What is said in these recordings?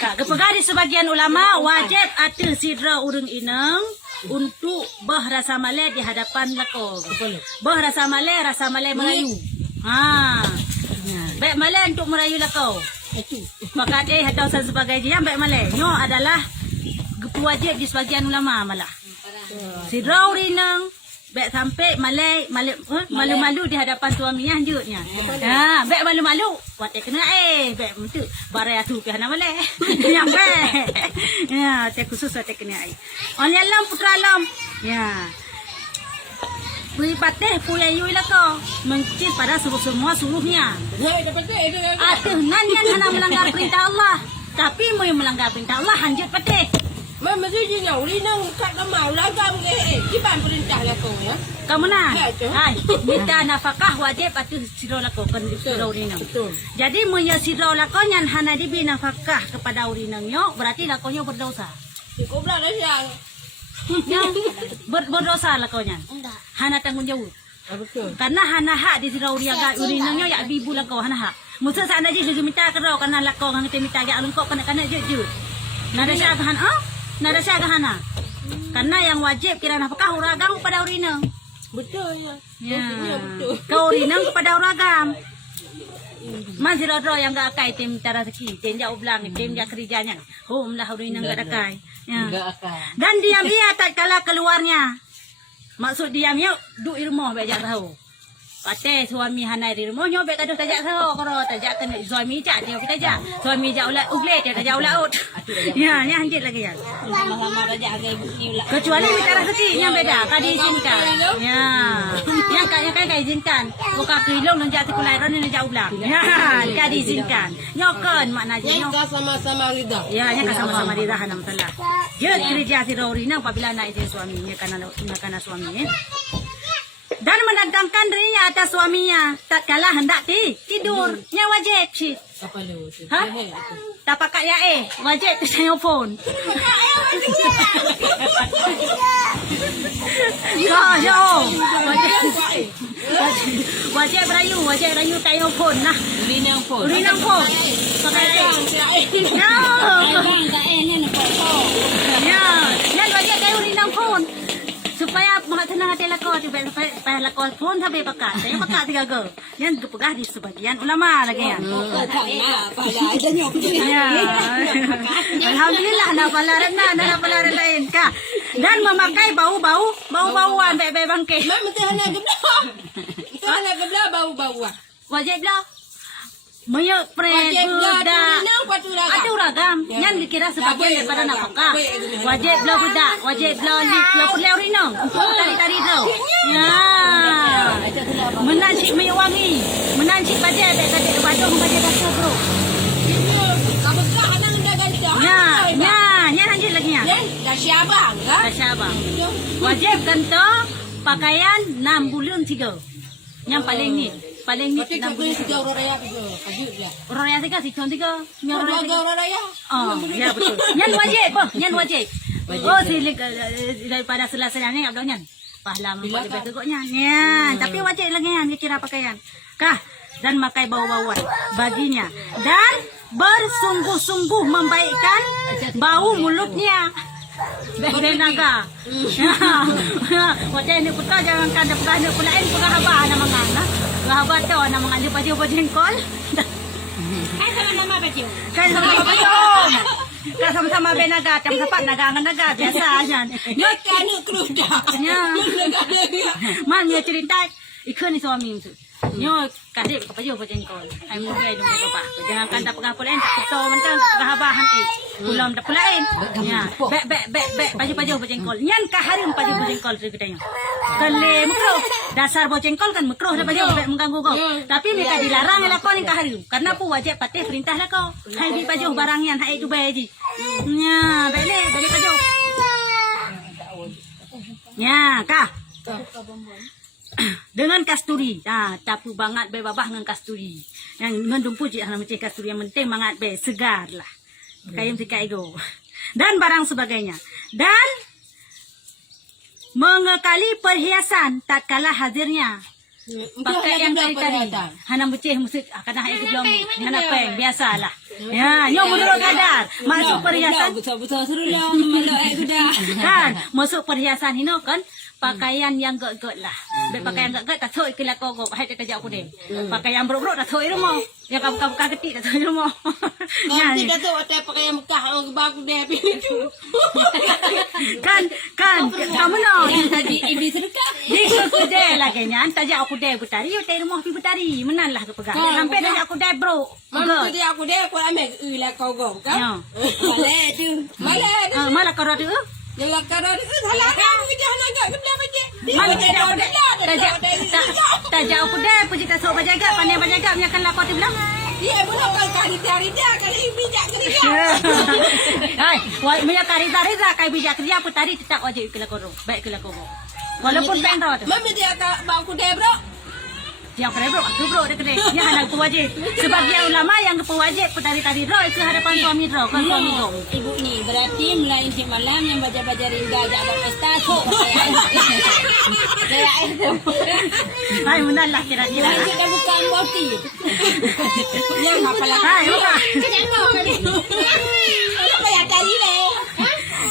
Kak, kepegari sebagian ulama wajib ada sidra urang inang untuk berrasa malai di hadapan lako. Berrasa malai Melayu. Ha. Baik malai untuk merayu lako. Maka atau sebagai yang baik malai. Nyo adalah wajib di sebagian ulama malah. Sidra urang inang baik sampai malu-malu di hadapan suaminya hujudnya. Ha, baik malu-malu. Watek kena baik untuk barai tu ke hana malai. Yang baik. Ya, tak khusus watek kena On alam putra alam. Ya. Beri patih puya yui lah kau. Mencit pada semua suruhnya. Nan yang hana melanggar perintah Allah. Tapi mau melanggar perintah Allah hanjut patih. Mama sih nyau ni nang kat mau lagam kiban perintah lah kau ya. Kamu nak? Hai, minta nafkah wajib atau sirau lako kan sirau urinang. Jadi muya sirau lako nyan hana dibi nafkah kepada urinangnya berarti lakonyo berdosa. Kau belah dah siang. Berdosa lakonyo. Hana tanggung jawab. Betul. Karena hana hak di sirau urinangnya ya bibu lako hana hak. Musa sana je minta kerau karena lako ngang minta ya lengkok kena jujur. Nada syagahan nada syagahana. Karena yang wajib kira nafkah uragang pada urinang. Betul ya. Ya. Betul. Kau urinang kepada uragam. Masih rodo yang gak akai tim cara seki, tim jauh belang, tim jak kerjanya. Lah urinang gak akai. Ya. Dan diam dia tak kala keluarnya. Maksud diamnya duk irmoh bejak tahu. Pate suami hanai di rumah nyo bek kaduh tajak tahu kalau tajak kena suami jak dia kita jak. Suami jak ulat ugle dia tajak ulaut. Ya, ni hanjit lagi ya. Sama-sama tajak agak ibu ni Kecuali bicara rezeki yang beda, kan diizinkan. Ya, yang kan diizinkan. Bukan kilong dan jatuh kulai ron dan jauh belang. Ya, kan diizinkan. Nyokan maknanya Yang nyok. sama-sama rida. Ya, yang sama-sama di rahan telah. Dia kerja si Rorina apabila nak izin suaminya karena suaminya. Dan mendatangkan dirinya atas suaminya tak kalah hendak tidur. Yang wajib sih. Apa lu? Ha? Tak pakai ya wajib telefon. Ya, wajib rayu telefon nah. Urinang pun. Urinang pun. Pakai ya. Ya, yan wajib kayo urinang pun. Supaya tenang hati lako, supaya lako pun sampai pakai. Saya pakai tiga go. Yan kepegah di sebagian ulama lagi ya. Ya. Alhamdulillah nak palaran lain ka. Dan memakai bau-bauan bebe bangke. Mama teh hana geblah. Hana geblah bau-bauan. Wajib lah. Moyo pren budak. Ada uragam. Yang dikira sebagian daripada nafkah. Wajib lah budak. Wajib lah lik lah pulai urinong. Untuk tari-tari tau. Ya. Menancik minyak wangi. Menancik bajet. Bajet bajet bajet bro. Ya, lanjut lagi ya. Dah syabang kan? Dah syabang. Wajib kento pakaian 6 bulan 3. Yang paling ni 6 bulan 3. Orang raya tu. Kajut dia. Orang raya 3 si con 3. Yang Orang raya. Oh, ya betul. Yang wajib, yang wajib. Oh, silik daripada sela-selanya abang nyan. Pahala membuat lebih teguknya. Ya, tapi wajib lagi yang kira pakaian. Kah dan makai bau-bauan baginya dan bersungguh-sungguh membaikkan bau mulutnya. Bebe naga. Wajah ini putra jangan kada pegah pulain pegah haba ana mangana. Haba tu ana mangali baju jengkol. Ai sama-sama baju. Kan sama-sama benaga, sama-sama naga biasa aja. Dia kan kerudak. Ya. Man dia cerita ikan ni suami tu. Nyo kasih baju jengkol. Ai mugai dong bapa. Jangan kanda pegah pulain tak betul mentang pegah habahan pulam tak pulain. Ya. Bek baju jengkol. Nyan kaharim baju jengkol tu katanya. Kale makro. Dasar bojengkol kan makro dah baju mengganggu kau. Tapi mereka dilarang elak kau ni kaharim. Karena pu wajib patih perintah lah kau. Hai di baju barang yang hai tu bayi. Ya, balik baju. Ya, kah? Dengan kasturi. Tapu banget be babah dengan kasturi. Yang ngandung puji hana macam kasturi yang penting banget be segar lah. Kayam si ego. Dan barang sebagainya. Dan mengekali perhiasan tak kalah hadirnya. Pakai yang tadi. Hana macam musik kadang hai belum. Hana peng biasalah. Ya, nyo menurut kadar. Masuk perhiasan Betul-betul seru lah melok kuda. kan. Masuk perhiasan hino kan pakaian yang gak-gak lah. Pakaian gak-gak tak tahu ikilah kau hai tak tajak aku deh. Pakaian bro-bro tak tahu rumah. Yang kamu-kamu ketik tak tahu rumah. Nanti dah tu hotel pakai yang Mekah orang bagus deh itu. Kan kamu no. Tadi iblis sedekah. Di kerja lagi nyan tajak aku deh butari. Yo teh rumah pi butari. Menan lah tu pegang. Sampai tajak aku deh bro. Mampu dia aku deh aku ambil lah kau gom kan. Malah tu. Malah kau ada Yang lakar ada salah kan dia nak kena baca. Mana tajak aku deh puji tak sok bajaga pandai bajaga menyakan lapor tu bilang. Dia belum kali hari dia kali bijak kerja. Hai, wai menyak kari kai bijak kerja apa tadi tetap wajib kena korong. Baik kena korong. Walaupun pendor tu. Mami dia tak bawa aku deh bro. Yang bro, aku bro dia kena. Yang anak pewajib. Sebagian ulama yang pewajib petari-tari roh itu hadapan suami roh, kan suami roh. Ibu ni berarti mulai inti malam yang baca-baca ringga jabat pesta tu. Saya itu. Hai, menalah kira-kira. Itu dah bukan boti. Yang apa lah? Hai, buka. Apa yang tadi deh?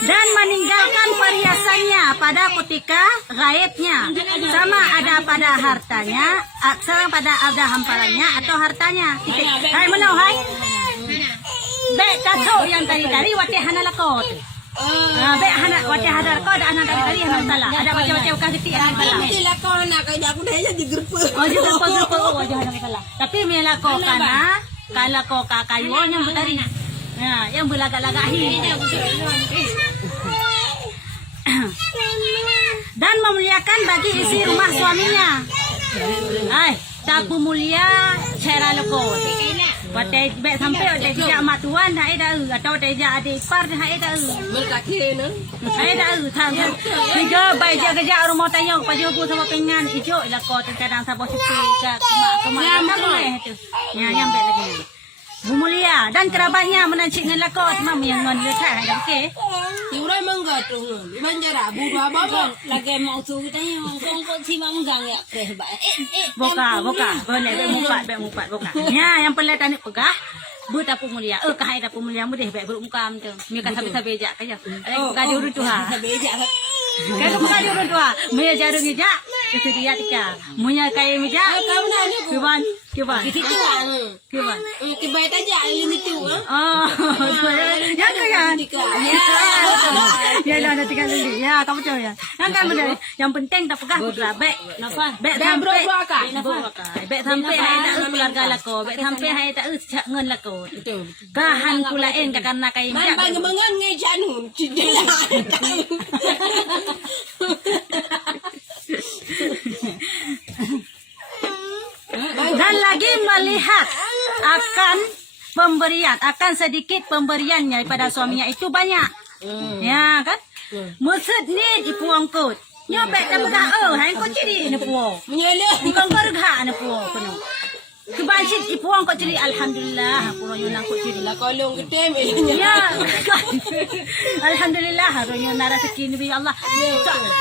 Dan meninggalkan perhiasannya pada ketika gaibnya. Sama ada pada hartanya, sama pada ada hamparannya atau hartanya. Hai, menau, hai. Bek tato yang tadi-tadi wati hana lakot. Bek hana wati hana lakot ada anak tadi hana salah. Ada macam-macam bukan ketik hana salah. Mesti lah kau nak kerja aku dah jadi grup. Oh, dia grup wajah hana salah. Tapi mela kau kana kalau kau kakayuan yang bertari. Ya, yang berlagak-lagak hi. Dan memuliakan bagi isi rumah suaminya. Hai, tapu mulia cara lekot. Patai bet sampai ada tidak mak tuan hai dah atau tidak ada ipar hai dah. Mereka kira no. Hai dah thang. Tiga baik jaga rumah tanya paju bu sama pengan hijau lekot kadang sabah sepi ke mak mak tu. Ya nyampe lagi. Bu mulia dan kerabatnya menancik dengan lakot mam yang ngon letak ada okey. Orang mangga tu. Banjara budu apa lagi mau tu tanya kong si manggang ya kehbat. Boka. Boleh bet mupat boka. Ya, yang pelat ni pegah. Bu tapu mulia. Kahai tapu mulia mudih bet bermuka tu. Mi kata sabe jak aja. Ada buka jurun tu ha. Sabe jak. Kalau buka jurun tu ha. Mi jarum ijak. Itu dia tika. Munya kai mi jak. Kamu nak ni Kuban. Di situ ah. Kuban. Kebaik aja ini tu. Oh, yang kan? Ya, dah tinggal dulu. Ya, kamu tahu ya. Yang kan benar. Yang penting tak pegah putra. Bek, nafas. Bek sampai. Bek sampai hai tak keluarga lako. Bek sampai hai tak ngen lako. Betul. Bahan kulain karena kai Man bangun ngejak nu. Cidelah. Dan lagi melihat akan pemberian, akan sedikit pemberiannya daripada suaminya itu banyak. Ya kan? Maksud ni dipuang kot. Nyobek tak pegah hai kau ciri ni puang. Menyela. Bukan gerga ni puang penuh. Kebansit ipuang kau ciri alhamdulillah aku royo nang kau ciri. Lah kolong gede Ya. Alhamdulillah royo nang rezeki ni Allah.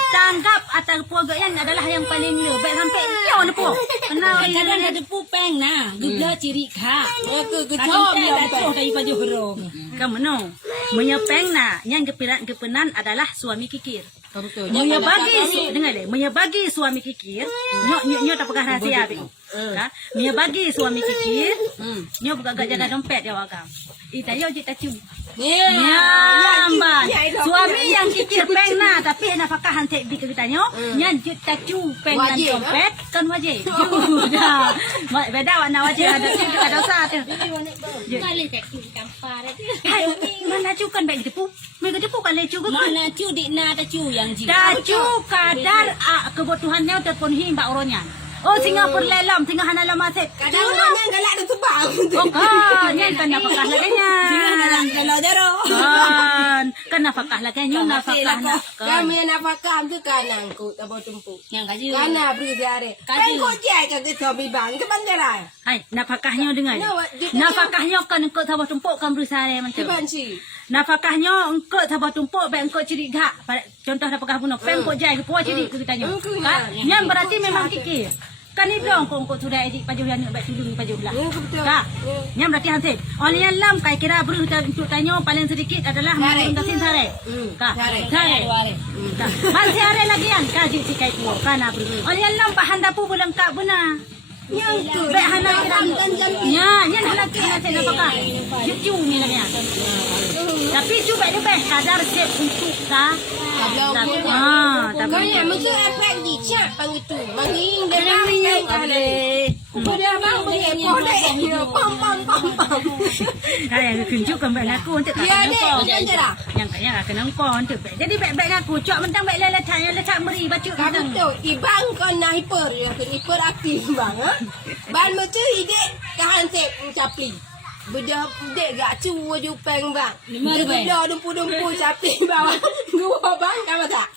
Tanggap atas puaga yang adalah yang paling lebih sampai nyo ni puang. Kenal Kadang ada pupeng nah, gula ciri khas. Aku Kacau kecom dia tak daripada huruf. kamu no. Menyepeng nah yang gepenan adalah suami kikir. betul. Menyebagi dengar deh, menyebagi suami kikir. Nyo tak pegah rahsia abi. Ka? Menyebagi suami kikir. Nyo buka gak jaga dompet dia wakam. Itayo jita cu. Ya, mbak. Suami yang kikir peng nah, tapi nafkah hantik di kita nyo, nyan jita cu peng dan dompet kan wajib. Dah. Beda warna wajib ada cu ada dosa tu. Kali tak cu kampar tu. Hai, mana cu kan baik tipu. Mereka tipu kan lecu ke? Mana cu dikna tak cu yang ji. Dacu kadar kebutuhannya terpenuhi mbak orangnya. Oh, Singapura lelam, tinggal hana lama set. Kadang orangnya galak ada tebang. Oh, kan, yang kan nafkah laganya. Kalau jaro. Kan nafkah laganya, nafkah nak. Kami nafkah tu kan angkut abang tumpuk. Yang kaji. Kana beri dia. Kan kau jai ke suami bang ke bandara. Hai, nafkahnya dengar. Nafkahnya kan engkau sabah tumpuk kan berusaha macam. Banci. Nafkahnya engkau sabah tumpuk, baik engkau ciri gak. Contoh nafkah bunuh, pengkau jai, puas ciri kita tanya. Kan, yang berarti memang kikir. Kan ni dong kong sudah edik pajuh yang nak tudung pajuh lah. Ya, betul. Kak, Ya. yang berarti hansip. Oleh yang lam kai kira beruh untuk tanya paling sedikit adalah Sare. mengkasin sare. Kak, Sare. sare. Kak, masih sare lagi yang kaji si kai tu kana beruh. Oleh yang lam bahan dapur belengkap benar. Yang tu. Baik hana kira. Dan jam Ya, yang hana kira saya apa kak? Cucu ni lagi yang. Tapi cuba dia baik kadar siap untuk kak. Tapi Kau yang mesti efek di chat panggil tu. Manggil dia yang boleh. Boleh bang boleh. Boleh. Pam. Yang kunjuk kembali aku untuk tak Ya kena dek, kau. macam je lah. Yang kaya kena kau untuk. Jadi baik-baik aku. Cok mentang baik letak yang letak beri baca Kau mentang. betul. Ibang kau nak hiper. Yang kena hiper api bang. Ban macam ide kahansip capi. Bedah dek gak cuba jupeng bang. Bedah dumpu capi bawah. Gua bang kamu tak?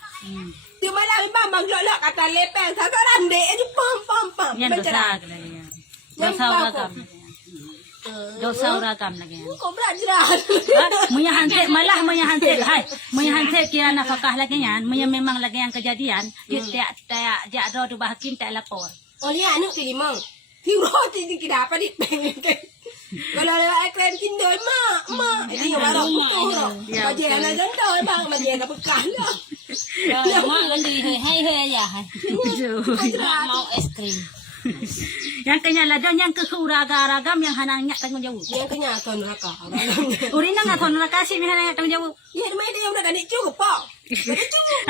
Tu malam bang bang lok kata lepeng. Sekarang dek aja pam. Yang dosa lagi. Dosa ragam. Dosa ragam lagi. Kau belajar. Munya hansip malah munya hansip. Hai, munya hansip kira nafkah lagi yang. Munya memang lagi yang kejadian. Dia tak jadro tu hakim tak lapor. Oh ni anak pilih mang. Tiro ti kita apa di pengen ke. Kalau ada ekran kindoi mak. Ini baru betul. Baje anak jantan bang, baje nak bekal lah. Mak kan di hai ya. Mak mau es krim. Yang kenyala dan yang kekuragam yang hanangnya tanggung jawab. Yang kenyataan neraka. Urina nggak tahu neraka sih misalnya tanggung jawab. Ya main dia udah kan cukup pak.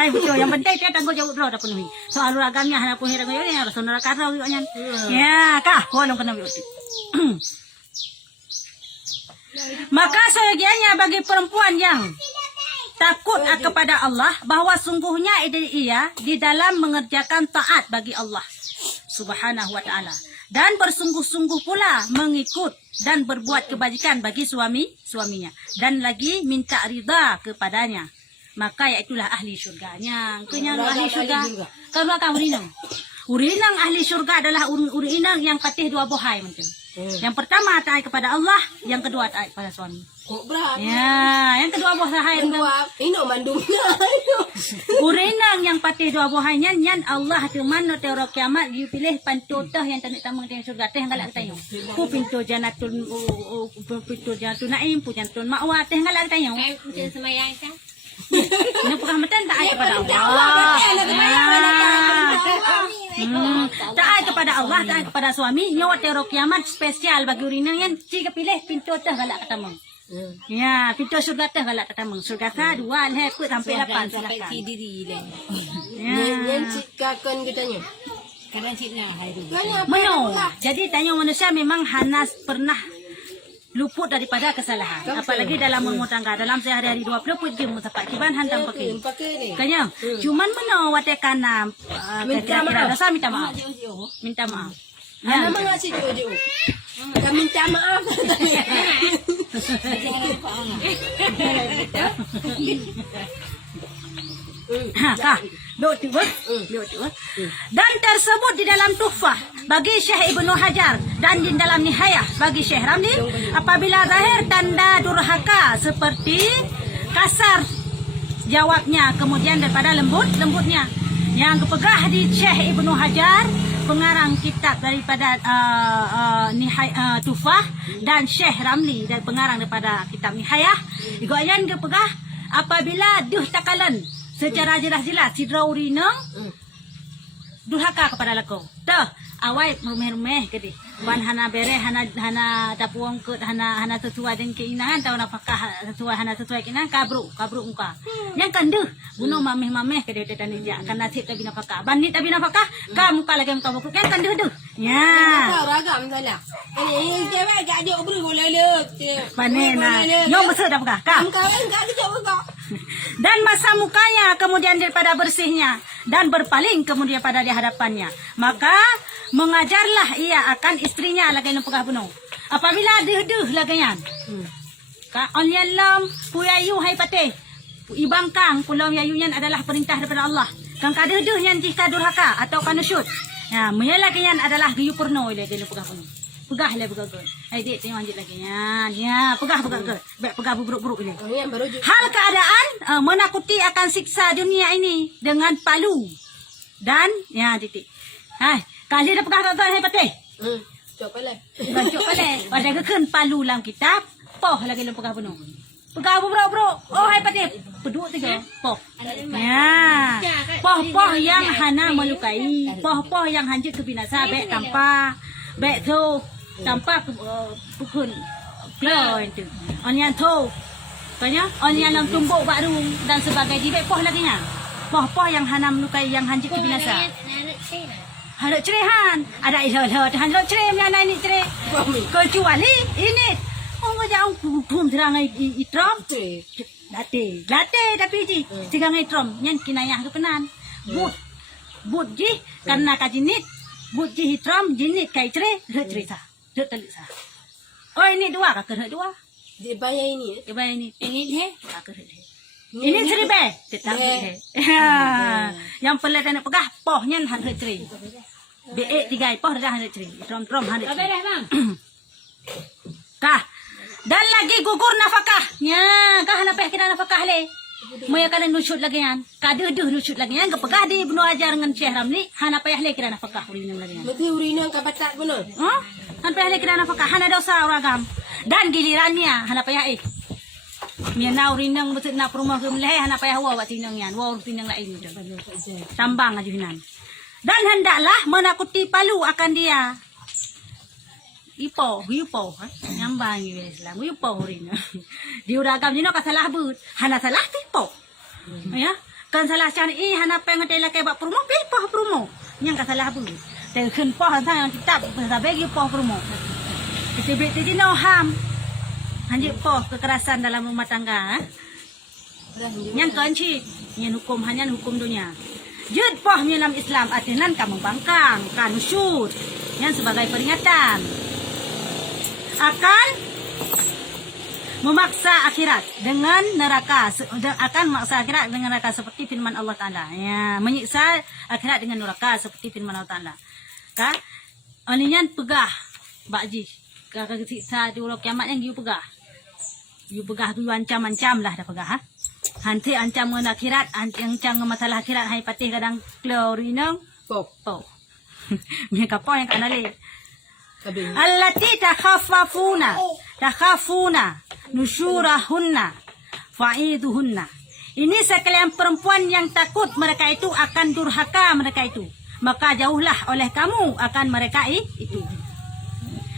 Hai betul yang penting dia tanggung jawab roda penuhi. Soal ragamnya hana pun tanggung jawab yang harus neraka tahu kan. Ya kah, kolong kena biut. Maka seyogianya bagi perempuan yang takut kepada Allah bahawa sungguhnya ia di dalam mengerjakan taat bagi Allah Subhanahu wa ta'ala dan bersungguh-sungguh pula mengikut dan berbuat kebajikan bagi suaminya dan lagi minta ridha kepadanya, maka iaitulah ahli syurganya. Kenyang ahli syurga kalau kamu urinang ahli syurga adalah urinang yang patih dua bohai mungkin. Yang pertama taat kepada Allah, yang kedua taat kepada suami. Kok berat? Ya, yang kedua bohai Ini mandungnya. urinang yang patih dua bohainya nyan Allah tu mana teora kiamat you pilih pantotah yang tak tamang dengan surga teh galak tayo. Ku pintu jannatul naim, pu jannatul ma'wa teh galak tayo. Kayak macam semayang kan? Ini bukan betul taat kepada Allah. Taat kepada Allah, taat kepada suami, nyawa teora kiamat spesial bagi urinang yang jika pilih pintu teh galak katamang. Ya, pintu surga teh galak katamang. Surga ka dua leh ku sampai 8 silakan. Diri dah. Yang cikakan katanya. Kadang cik nak hari tu. Meno. Jadi tanya manusia memang Hanas pernah luput daripada kesalahan. Apalagi dalam rumah tangga. Dalam sehari-hari 20 jam musapak kiban hantam pakai. Kanya. Cuman meno watekana kira-kira rasa minta maaf. Minta maaf. Anak mana sih jauh-jauh? Kau minta maaf. Kah? Dan tersebut di dalam Tuhfah bagi Syekh Ibnu Hajar dan di dalam Nihayah bagi Syekh Ramli, apabila zahir tanda durhaka seperti kasar jawabnya kemudian daripada lembutnya yang kepegah di Syekh Ibnu Hajar pengarang kitab daripada Tuhfah dan Syekh Ramli dan pengarang daripada kitab Nihayah igoyan kepegah apabila duh takalan secara jelas-jelas sidra urinang durhaka kepada laku. Dah awai rumeh-rumeh gede. Ban hana bere hana dapuang ke hana sesuai dengan keinginan tahu apakah sesuai hana sesuai keinginan kabru muka. Yang kanduh bunuh mameh gede dan dia akan nasib tapi nafkah. Ban ni tapi nafkah ka muka lagi muka buku kan kanduh tu. Ya. Tahu ragam salah. Ini cewek gak ada obro boleh lek. Panena. Yo besar dah pekah. Ka. Muka kan gak ada buka. Dan masa mukanya kemudian daripada bersihnya dan berpaling kemudian pada di hadapannya, maka mengajarlah ia akan istrinya lagi yang pegah penuh apabila deh lagi yan ka onyalam puyayu hai pateh ibangkang pulau yayunya adalah perintah daripada Allah kang kadeh yang jika durhaka atau kanusyut ya menyalah yan adalah giyu purno lagi yang pegah penuh pegah lah pegah ke ai dik tengok lanjut lagi ya pegah ke baik pegah buruk-buruk ini hal keadaan menakuti akan siksa dunia ini dengan palu dan ya titik Kali dah pegah tak hai patih. Cok pelai. Bancuk balik. Pada ke kan palu dalam kitab. Poh lagi dalam pegah penuh. Pegah bro. Oh hai patih. Peduk tiga. Poh. Ya. Poh yang hana melukai. Poh yang hancur kebinasa. Bek tanpa. Bek tu. Tanpa pukul. Kloy tu. Onian tu. Tanya. Onian dalam tumbuk baru. Dan sebagainya. Bek poh lagi nya. Poh yang hana melukai. Yang hancur kebinasa. Harap cerehan. Ada ilah-ilah. Harap cereh punya anak ini cereh. Kecuali ini. Oh, macam pum terang itram. Latte tapi ji. Tiga itram. Yang kinayah kepenan. But ji. Karena kajinit. But ji itram. Jinit kai cereh. Harap cereh sah. Harap telik sah. Oh, ini dua. Kakak harap dua. Dia bayar ini. Dia bayar ini. Ini deh. Kakak harap ini seribu. Tetap yang pelat nak pegah. Pohnya harap cereh. Be tiga poh dah hendak ceri. Trom hendak ceri. Dah bang. Kah. Dan lagi gugur nafkah. Ya, kah nak peh kira nafkah le. Moya kalian nusyut lagi kan. Kada deh nusyut lagi kan. Kepegah di bunuh ajar dengan Syekh Ramli. Hana peh le kira nafkah urinang lagi kan. Mesti urinang ka batat benar. Han peh le kira nafkah. Hana dosa uragam. Dan gilirannya hana peh Miana urinang betul nak rumah ke meleh hana peh wa tinang yan. Wa tinang lain tu. Tambang aja hinan. Dan hendaklah menakuti palu akan dia. Ipo. Nyambang Islam. Ipo rina. Di uragam ni no kasalah but. Hana salah tipo. Ya. Kan salah syar'i hana pengen tela ke bab promo pipo promo. Yang kasalah but. Te keun poh hang kitab bahasa bagi poh promo. Tibit-tibit no ham. Hanjik poh kekerasan dalam rumah tangga. Yang keunci. Yang hukum hanya hukum dunia. Jud poh dalam Islam artinan kamu bangkang, kan usyur. Yang sebagai peringatan akan memaksa akhirat dengan neraka, akan memaksa akhirat dengan neraka seperti firman Allah Taala. Ya, menyiksa akhirat dengan neraka seperti firman Allah Taala. Ka? Onian pegah bakji. Kakak siksa di ulo kiamat yang you pegah. You pegah tu ancam-ancam lah dah pegah ha. Hanti ancam dengan akhirat, ancam masalah akhirat hai patih kadang klorinang pop. Mereka apa yang kana le? Allati takhafuna nusyurahunna fa'iduhunna. Ini sekalian perempuan yang takut mereka itu akan durhaka mereka itu. Maka jauhlah oleh kamu akan mereka itu.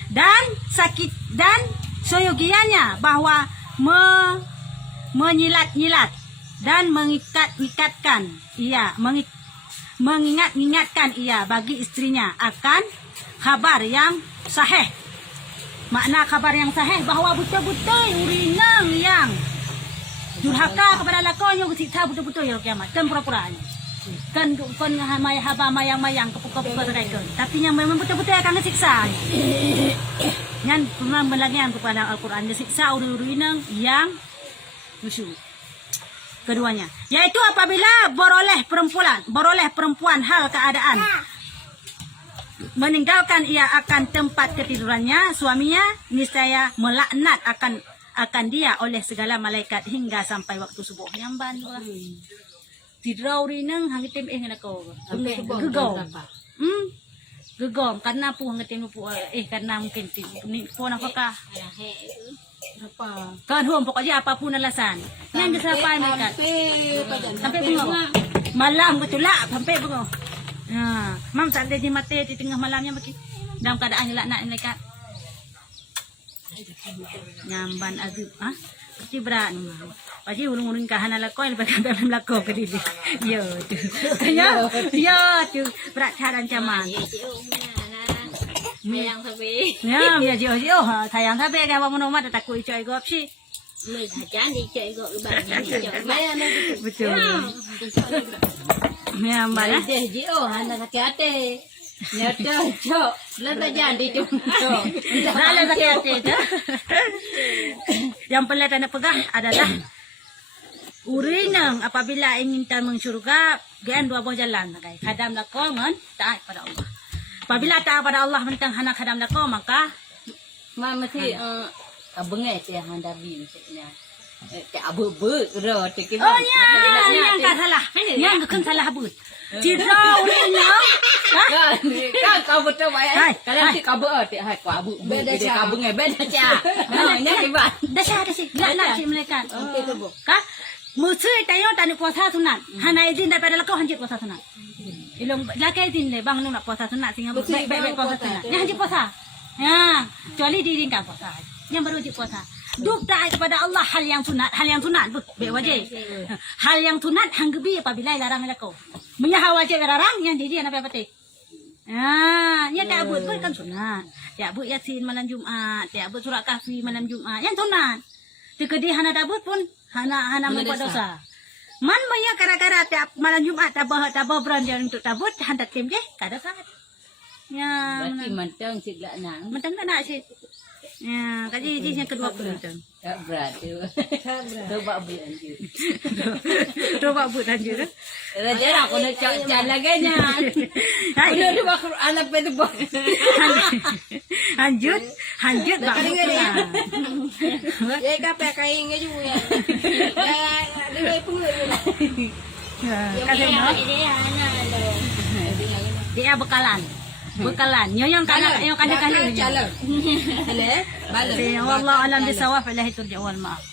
Dan sakit dan seyogianya bahwa menyilat-nyilat dan mengingatkan ia bagi istrinya akan kabar yang sahih. Makna kabar yang sahih bahawa betul-betul urinang yang durhaka kepada lakonnya kesiksa betul-betul ya kiamat. Kan pura-puranya. Kan haba mayang-mayang kepuka-puka terkait. Tapi yang memang betul-betul akan kesiksa. Yang pemelagian kepada Al-Quran kesiksa urinang yang nusyur. Keduanya, yaitu apabila beroleh perempuan hal keadaan meninggalkan ia akan tempat ketidurannya suaminya, niscaya melaknat akan dia oleh segala malaikat hingga sampai waktu subuh. Nyamban lah. Tidraw rinang hangitim ngana ko. Gegom. Gegom karena pu hangitim pu karena mungkin ni po napaka. Apa? Kan huam pokoknya apapun alasan. Yang kesapa mereka. Sampai bengok. Malam betul lah sampai bengok. Ha, mam tak ada di mati di tengah malamnya bagi. Dalam keadaan laknat mereka. Nyamban agak Pasti berat ni. Pasti urung-urung kahan ala kau lepas kau melakau ke diri. Yo tu. Ya tu berat cara ancaman. Sayang tapi. Ya, ya jo sayang tapi kalau mau nomad tak kuih coy gop sih. Jangan dicek kok bang. Betul. Ya mana? Deh jo hana sakit. Nyata cok, letak jangan dicek. Dalam sakit itu. Yang pelat anda pegang adalah urinang apabila ingin tamang syurga, gian dua buah jalan. Khadam lakongan taat pada Allah. Apabila taat pada Allah mentang hana khadam lakon maka Mesti bengai ya handa bi maksudnya. Tak abu-abu ro cik. Oh ya, yang kan salah. Yang kan salah abut. Sidra urang inang. Kan kau betul baik. Hai, Kalau hai. si kau berarti hai kau abu. Beda kau bengai beda cak. Ini hebat. Dah syah dah sih. Nak cik mereka. Okey tu bu. Ka? Musuh tayo tani puasa sunat. Hana izin daripada lakau hanjit puasa sunat. Ilong lakai izin le bang nak puasa sunat singa baik puasa sunat. Yang hanjit puasa. Ya, kecuali diri kan puasa. Yang baru hanjit puasa. Duk taat kepada Allah hal yang sunat baik wajib. Hal yang sunat hanggebi apabila larang lakau. Menyah wajib larang yang diri apa pati. Ya tak abut pun kan sunat. Tak abut Yasin malam Jumaat, tak abut surat Kahfi malam Jumaat. Yang sunat. Tekedi hana dabut pun hana membuat dosa. Man maya kara-kara tiap malam Jumaat tabah beranjang untuk tabut hantar tim je kada saat. Ya, Berarti mantang cik lak nang. mentang tak nak sih. Ya, kaji yang kedua pun macam. Tak berarti. Coba bu anjir. Coba buat lanjut. Raja aku nak cak laganya. Hai, Udah dua anak itu bu. lanjut bang. Ya kape kain ngeju ya. Ada pengen lah. Kasih mau. Dia bekalan. Yang kali. Jalan. Hele, balik. Wallahu alam bisawab, ilahi turja'u wal ma'af.